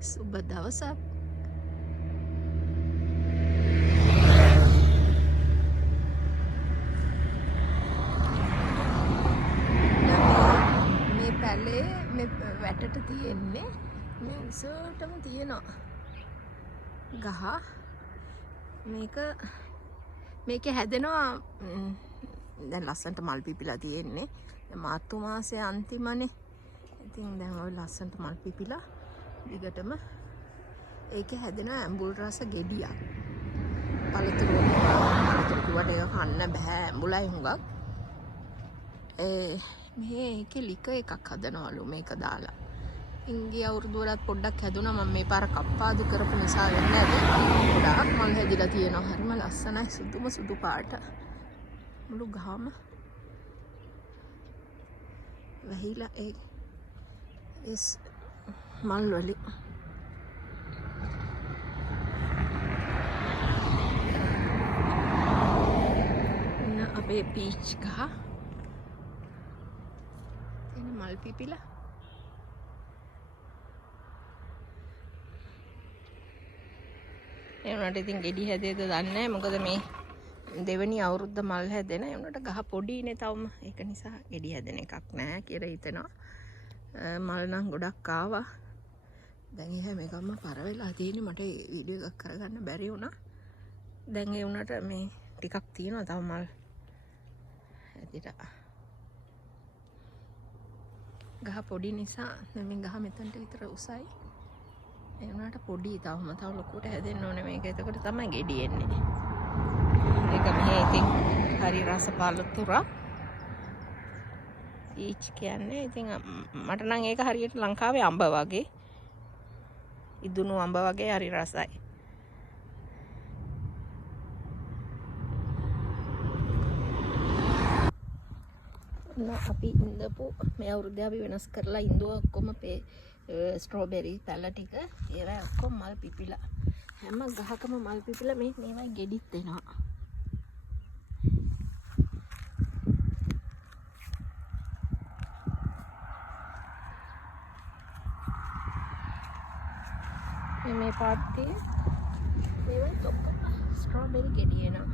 සුබ දවසක්. මේ පැලේ මේ වැටට තියෙන්නේ මේ ඉසටම තියෙනවා ගහ. මේක හැදෙනවා දැන් ලස්සනට මල් පිපිලා තියෙන්නේ. මාර්තු මාසයේ අන්තිමනේ. ඉතින් දැන් ওই ලස්සනට මල් පිපිලා දිගටම ඒකේ හැදෙන ඇඹුල් රස ගෙඩියක්. පළතුරු කිව්වට ඒක කන්න බෑ, ඇඹුලයි හුඟක්. මේකේ ලික එකක් හදනවලු මේක දාලා. ඉංගිය අවුරුදු වලත් පොඩ්ඩක් හැදුනා. මම මේ පාර කප්පාදු කරපු නිසා වෙන්නේ නැද. ගොඩාක් මල් හැදිලා තියෙනවා. හරිම ලස්සනයි. සුදුම සුදු පාට. මුළු ගහම වැහිලා ඒ මල් වලින්. අපේ පීච් ගහ තියෙන මල් පිපිලා. ඒ වුණාට ඉතින් ගෙඩි හැදෙද දන්නේ නැහැ. මොකද මේ දෙවෙනි අවුරුද්ද මල් හැදෙන. ඒ වුණාට ගහ පොඩිනේ තවම. ඒක නිසා ගෙඩි හැදෙන එකක් නැහැ කියලා හිතෙනවා. මල් නම් ගොඩක් ආවා. දැන් ඒ හැම එකක්ම පර වෙලා තියෙන්නේ. මට වීඩියෝ එකක් කරගන්න බැරි වුණා. දැන් ඒ වුණාට මේ ටිකක් තියෙනවා තව මල් හැදිලා. ගහ පොඩි නිසා මේ ගහ මෙතනට විතර උසයි. ඒ වුණාට පොඩි තව ලොකුට හැදෙන්න ඕනේ මේක. එතකොට තමයි ගෙඩි එන්නේ. ඒක මෙහි ඉතින් හරි රස පළතුරක්. ඊච් කියන්නේ ඉතින් මට නම් ඒක හරියට ලංකාවේ අඹ වගේ. ඉදුණු අඹ වගේ හරි රසයි. අපි ඉඳපු මේ අවුරුද්දේ අපි වෙනස් කරලා ඉඳුවා ඔක්කොම ස්ට්‍රෝබෙරි පැල ටික. ඒවා ඔක්කොම මල් පිපිලා. හැම ගහකම මල් පිපිලා මේවයි ගෙඩිත් එනවා. මේ පාටේ මේවයි ඔක්කොම ස්ට්‍රෝබෙරි ගෙඩි එනවා.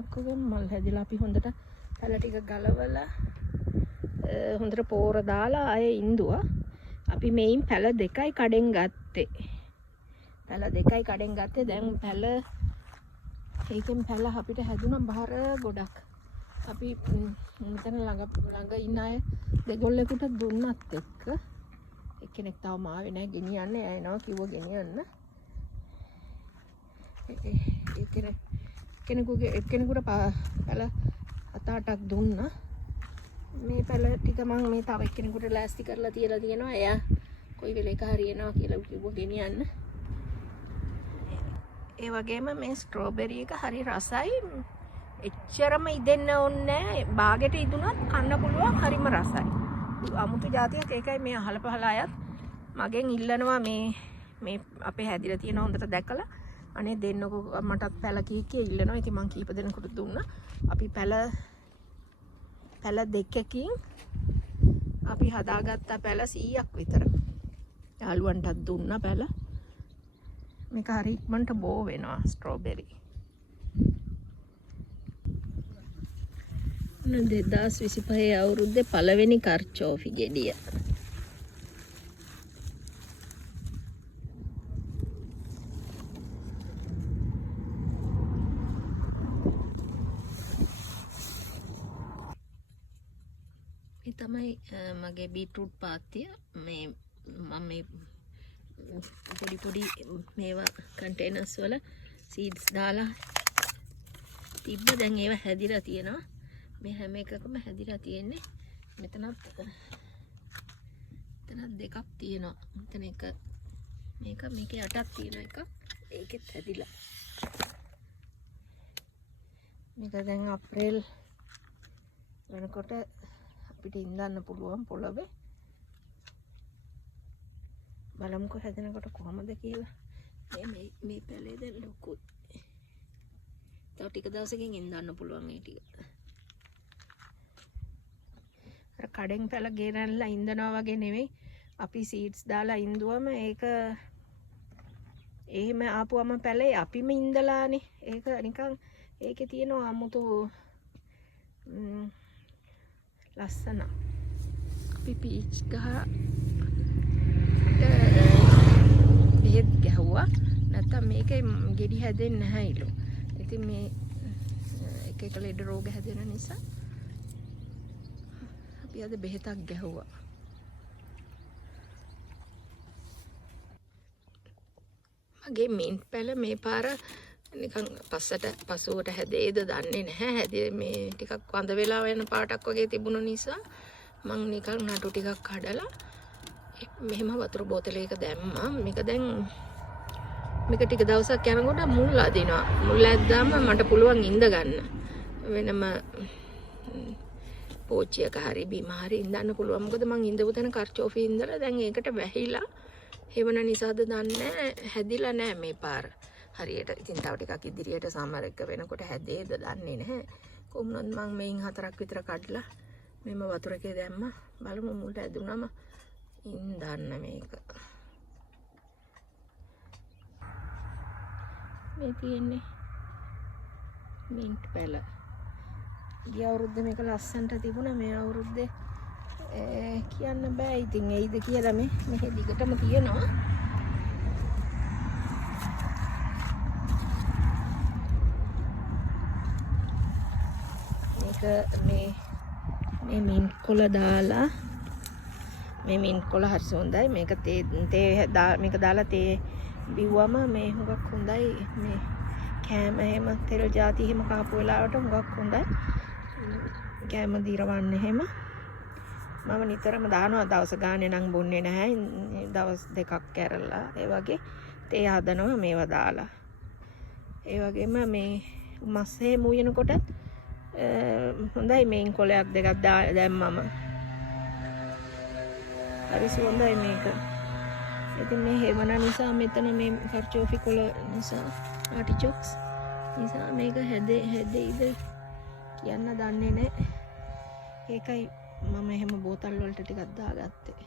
ඔක්කොම මල් හැදිලා අපි හොඳට පැල ටික ගලවලා හොඳට පෝර දාලා ආයේ ඉඳුවා. අපි මේන් පැල දෙකයි කඩෙන් ගත්තේ. දැන් පැල ඒකෙන් පැල අපිට හැදුනා බාර ගොඩක්. අපි මෙතන ළඟ ඉන්න අය දෙගොල්ලෙකුට දුන්නත් එක්ක එක්කෙනෙක් තාම ආවේ නැහැ ගෙනියන්න. එනවා කිව්ව ගෙනියන්න. එක්කෙනෙකුට පැල 7-8ක් දුන්නා. මේ පැල ටික මම මේ තව එක්කෙනෙකුට ලෑස්ති කරලා තියලා තියෙනවා. එයා කොයි වෙලේක හරි එනවා කියලා කිව්ව ගෙනියන්න. ඒ වගේම මේ ස්ට්‍රෝබෙරි එක හරි රසයි. එච්චරම ඉදෙන්න ඕනේ නැහැ. බාගෙට ඉදුණත් කන්න පුළුවන්. හරිම රසයි. අමුතු જાතියක්. ඒකයි මේ අහල පහල අයත් මගෙන් ඉල්ලනවා මේ අපේ හැදිලා තියෙන හොඳට දැකලා අනේ දෙන්නකෝ මටත් පැල කීකේ ඉල්ලනවා. ඉතින් මං කීප දෙනෙකුට දුන්නා. අපි පැල දෙකකින් අපි හදාගත්ත පැල 100ක් විතර. යාළුවන්ටත් දුන්නා පැල. මේක හරි ඉක්මනට බෝ වෙනවා ස්ට්‍රෝබෙරි. 2025 අවුරුද්දේ පළවෙනි කර්චෝෆි ගෙඩිය. මේ තමයි මගේ බීට්‍රූට් පාත්තිය. මම පොඩි මේවා කන්ටේනර්ස් වල සීඩ්ස් දාලා තිබ්බ. දැන් ඒවා හැදිලා තියෙනවා. මේ හැම එකකම හැදිලා තියෙන්නේ. මෙතනත් දෙකක් තියෙනවා. මෙතන එක මේකේ යටක් තියෙන එක. ඒකෙත් හැදිලා. මේක දැන් අප්‍රේල් වෙනකොට අපිට ඉඳන්න පුළුවන් පොළවේ. බලමුකෝ හැදෙනකොට කොහමද කියලා. මේ පැලේ දැන් ලොකුයි. තව ටික දවසකින් ඉඳන්න පුළුවන් ඒ ටික. අර කඩෙන් පැල ගෙනල්ලා ඉඳනවා වගේ නෙවෙයි. අපි සීඩ්ස් දාලා ඉඳුවම ඒක එහෙම ආපුවම පැලේ අපිම ඉඳලානේ. ඒක නිකන් ඒකේ තියෙන 아무තු ලස්සන. අපි පීච් ගහ බෙහෙත් ගැහුවා. නැත්තම් මේකේ ගෙඩි හැදෙන්නේ නැහැලු. ඉතින් මේ එක එක ලෙඩ රෝග හැදෙන නිසා අපි අද බෙහෙතක් ගැහුවා. මගේ මින්ට් පැල මේ පාර නිකන් පසුවට හැදේද දන්නේ නැහැ. හැදේ මේ ටිකක් වඳ වෙලා වෙන පාටක් වගේ තිබුණ නිසා මං නිකන් නටු ටිකක් කඩලා මෙහෙම වතුර බෝතලයක දැම්මා. මේක දැන් මේක ටික දවසක් යනකොට මුල් අදිනවා. මුල් ඇද්දාම මට පුළුවන් ඉඳ ගන්න. වෙනම පෝච්චියක හරි බිම හරි ඉඳන්න පුළුවන්. මොකද මං ඉඳපු තැන කර්චෝෆි ඉඳලා දැන් ඒකට වැහිලා හේවන නිසාද දන්නේ හැදිලා නැහැ මේ පාර. හරියට ඉතින් තව ටිකක් ඉදිරියට සමහර එක වෙනකොට හැදේද දන්නේ නැහැ. කොහොමද මං මේන් 4ක් විතර කඩලා මෙම වතුර එකේ දැම්මා. බලමු මුලට ඇදුනම ඉඳන්න මේක. මේ තියෙන්නේ මින්ට් පැල. ගිය අවුරුද්දේ මේක ලස්සනට තිබුණා. මේ අවුරුද්දේ කියන්න බෑ ඉතින් එයිද කියලා මෙහෙ දිගටම තියෙනවා. මේක මේ මින්ට් කොළ දාලා මේ මින්ට් කොළ හරි හොඳයි. මේක මේක දාලා තේ බිව්වම මේ හුඟක් හොඳයි. මේ කෑම එහෙම තෙල් ಜಾති එහෙම කාපු වෙලාවට හුඟක් හොඳයි. කෑම දිරවන්න එහෙම මම නිතරම දානවා. දවස් ගානේ නම් බොන්නේ නැහැ. දවස් දෙකක් කැරලා ඒ වගේ තේ හදනවා මේවා දාලා. ඒ වගේම මේ මස්සේ මුයනකොටත් හොඳයි. මේන් කොලයක් දෙකක් දැම්මම හරි සුවඳයි මේක. ඉතින් මේ හේවන නිසා මෙතන මේ කර්චෝෆි කොළ නිසා ආටිචොක්ස් නිසා මේක හැදෙයිද කියන්න දන්නේ නැහැ. ඒකයි මම එහෙම බෝතල් වලට ටිකක් දාගත්තේ.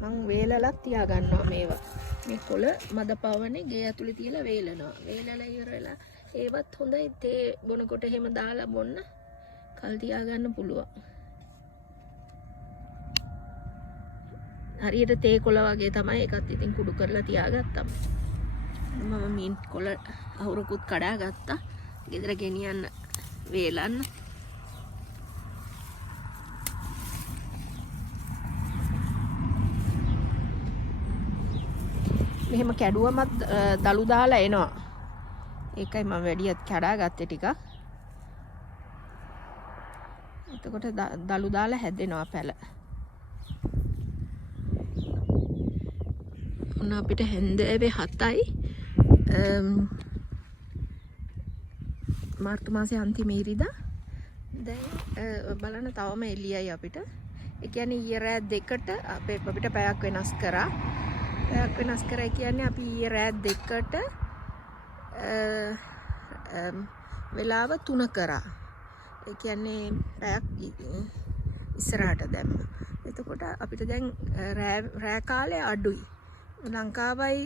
මං වේලලක් තියා ගන්නවා මේවා. මේ කොළ මද පවනේ ගේ ඇතුලේ තියලා වේලනවා. වේලලා ඉවරලා ඒවත් හොඳයි. තේ බොනකොට එහෙම දාලා බොන්න කල් තියා ගන්න පුළුවන්. හරියට තේ කොළ වගේ තමයි. ඒකත් ඉතින් කුඩු කරලා තියාගත්තා. මම මින්ට් කොළ අහුරකුත් කඩා ගත්තා. ගෙදර ගෙනියන්න වේලන්න. මෙහෙම කැඩුවමත් දලු දාලා එනවා. ඒකයි මම වැඩියත් කඩා ගත්තේ ටිකක්. එතකොට දලු දාලා හැදෙනවා පැල. අපිට හැන්දෑවේ 7යි මාර්තු මාසේ අන්තිම ඉරිදා. දැන් බලන්න තවම එළියයි අපිට. ඒ කියන්නේ ඊයේ රෑ 2ට අපිට පැයක් වෙනස් කරා. පැයක් වෙනස් කරා කියන්නේ අපි ඊයේ රෑ 2ට වෙලාව 3 කරා. ඒ කියන්නේ පැයක් ඉස්සරහට දැම්මා. එතකොට අපිට දැන් රෑ කාලේ අඩුයි. ලංකාවයි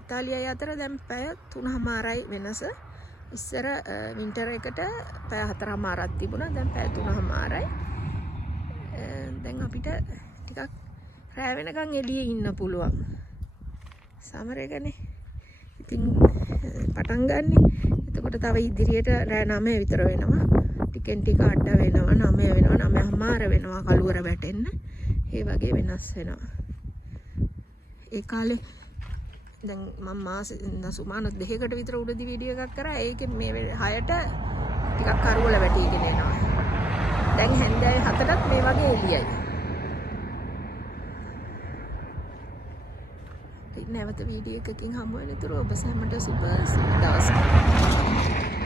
ඉතාලියයි අතර දැන් පැය 3:00යි වෙනස. ඉස්සර වින්ටර් එකට පැය 4:00ක් තිබුණා. දැන් පැය 3:00යි. දැන් අපිට ටිකක් රෑ වෙනකන් එළියේ ඉන්න පුළුවන්. සමර එකනේ. ඉතින් පටන් ගන්නෙ. එතකොට තව ඉදිරියට රෑ 9 විතර වෙනවා. ටිකෙන් ටික අඩ වෙනවා. 9 වෙනවා. 9:00 වෙනවා කළුවර වැටෙන්න. ඒ වගේ වෙනස් වෙනවා. ඒ කාලේ දැන් මම මාස සුමාන 2කට විතර උඩදී වීඩියෝ එකක් කරා. ඒකේ මේ 6ට ටිකක් කරවල වැටිගෙන එනවා. දැන් හැන්දෑවේ 7ටත් මේ වගේ එළියයි. නැවත වීඩියෝ එකකින් හමු වෙනතුරු ඔබ සැමට සුබ දවසක්.